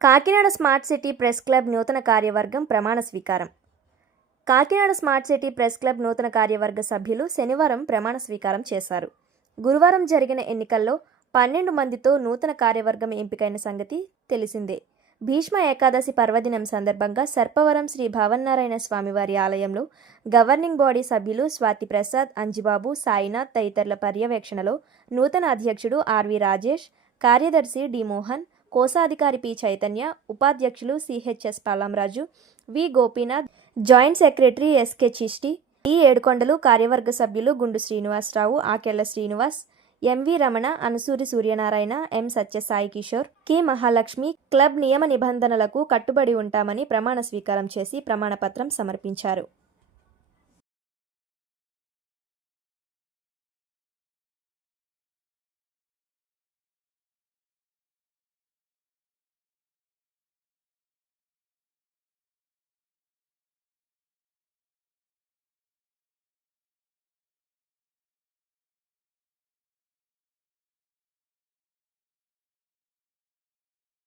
Kakinada smart city press club నూతన కార్యవర్గం ప్రమాణ స్వీకారం. Kakinada smart city press club నూతన కార్యవర్గ సభ్యులు శనివారం ప్రమాణ స్వీకారం చేశారు. గురువారం జరిగిన ఎన్నికల్లో పన్నెండు మందితో నూతన కార్యవర్గం ఎంపికైన సంగతి తెలిసిందే. భీష్మ ఏకాదశి పర్వదినం సందర్భంగా సర్పవరం శ్రీ భావన్నారాయణ స్వామివారి ఆలయంలో గవర్నింగ్ బాడీ సభ్యులు స్వాతి ప్రసాద్ అంజిబాబు సాయినాథ్ తదితరుల పర్యవేక్షణలో నూతన అధ్యక్షుడు ఆర్వి రాజేష్ కార్యదర్శి డి మోహన్ కోశాధికారి పి. చైతన్య ఉపాధ్యక్షులు CHS Palamraju V. Gopinath joint secretary SK Chishti T Yedukondalu కార్యవర్గ సభ్యులు Gundu Srinivasarao Akella Srinivas MV Ramana Anasuri Suryanarayana M. Satyasai Kishore K. Mahalakshmi club నియమ నిబంధనలకు కట్టుబడి ఉంటామని ప్రమాణ స్వీకారం చేసి ప్రమాణపత్రం సమర్పించారు.